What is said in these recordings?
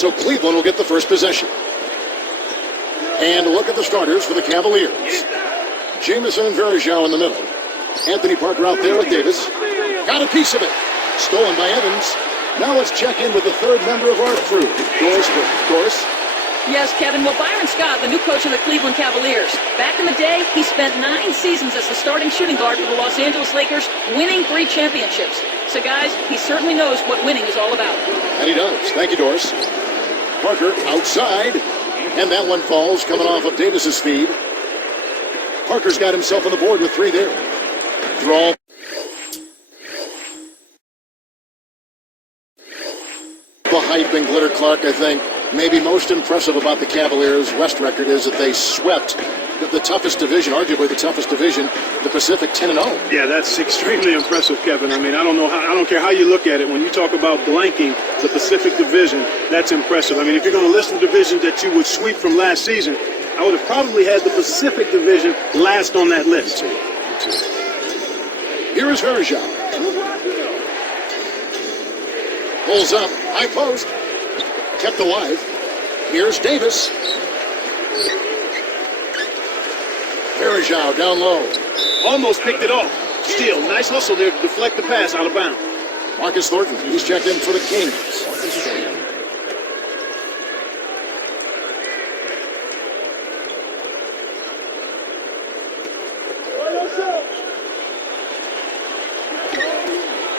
So Cleveland will get the first possession. And look at the starters for the Cavaliers. Jamison and Verjao in the middle. Anthony Parker out there with Davis. Got a piece of it. Stolen by Evans. Now let's check in with the third member of our crew. Doris. Yes, Kevin. Well, Byron Scott, the new coach of the Cleveland Cavaliers. Back in the day, he spent 9 seasons as the starting shooting guard for the Los Angeles Lakers, winning 3 championships. So, guys, he certainly knows what winning is all about. And he does. Thank you, Doris. Parker outside. And that one falls, coming off of Davis's feed. Parker's got himself on the board with 3 there. Draw. The hype and glitter, Clark, I think. Maybe most impressive about the Cavaliers' West record is that they swept the toughest division, arguably the toughest division, the Pacific 10-0. Yeah, that's extremely impressive, Kevin. I mean, I don't care how you look at it. When you talk about blanking the Pacific Division, that's impressive. I mean, if you're going to list the divisions that you would sweep from last season, I would have probably had the Pacific Division last on that list. Here is Verjao. Pulls up, high post. Kept alive. Here's Davis. Verjao down low. Almost picked it off. Steal. Nice hustle there to deflect the pass out of bounds. Marcus Thornton, he's checked in for the Kings.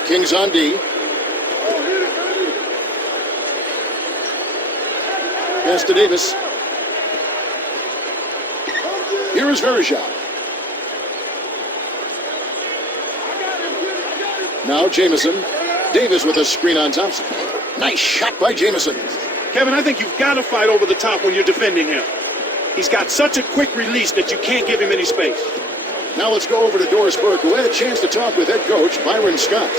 Kings on D. Pass to Davis. Here is Verjao. Now Jamison. Davis with a screen on Thompson. Nice shot by Jamison. Kevin, I think you've got to fight over the top when you're defending him. He's got such a quick release that you can't give him any space. Now let's go over to Doris Burke, who had a chance to talk with head coach Byron Scott.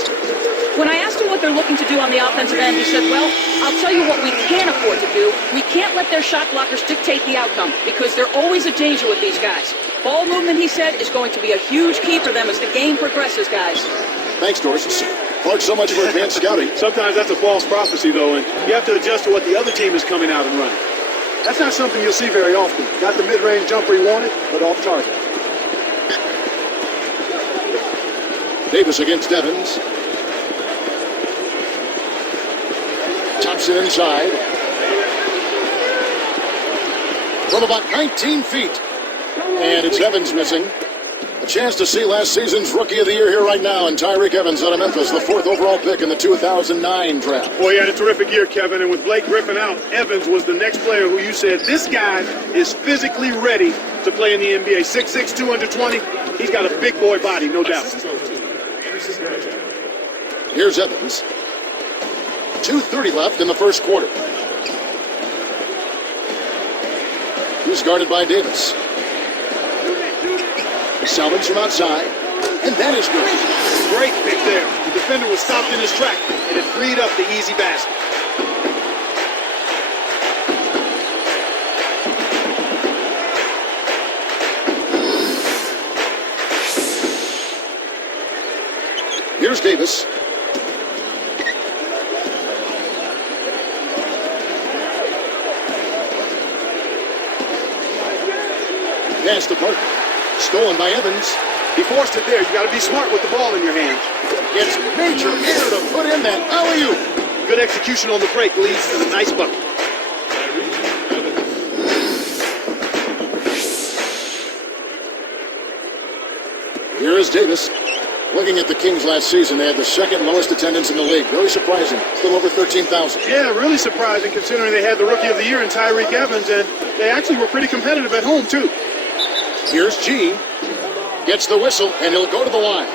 When I asked him what they're looking to do on the offensive end, he said, well, I'll tell you what we can't afford to do. We can't let their shot blockers dictate the outcome because they're always a danger with these guys. Ball movement, he said, is going to be a huge key for them as the game progresses, guys. Thanks, Doris. Clark, so much for advanced scouting. Sometimes that's a false prophecy, though, and you have to adjust to what the other team is coming out and running. That's not something you'll see very often. Got the mid-range jumper he wanted, but off target. Davis against Evans. Thompson inside. From about 19 feet. And it's Evans missing. A chance to see last season's Rookie of the Year here right now, and Tyreke Evans out of Memphis, the 4th overall pick in the 2009 draft. Boy, he had a terrific year, Kevin, and with Blake Griffin out, Evans was the next player who you said, this guy is physically ready to play in the NBA. 6'6", 220. He's got a big boy body, no doubt. Here's Evans. 2:30 left in the first quarter. He's guarded by Davis. Salvage from outside, and that is good. Great pick there. The defender was stopped in his track, and it freed up the easy basket. Here's Davis. Pass to Parker. Stolen by Evans. He forced it there. You got to be smart with the ball in your hands. It's major error to put in that alley-oop. Good execution on the break leads to a nice bucket. Here is Davis. Looking at the Kings last season, they had the 2nd lowest attendance in the league. Really surprising. A little over 13,000. Yeah, really surprising considering they had the Rookie of the Year in Tyreke Evans, and they actually were pretty competitive at home, too. Here's G. Gets the whistle, and he'll go to the line.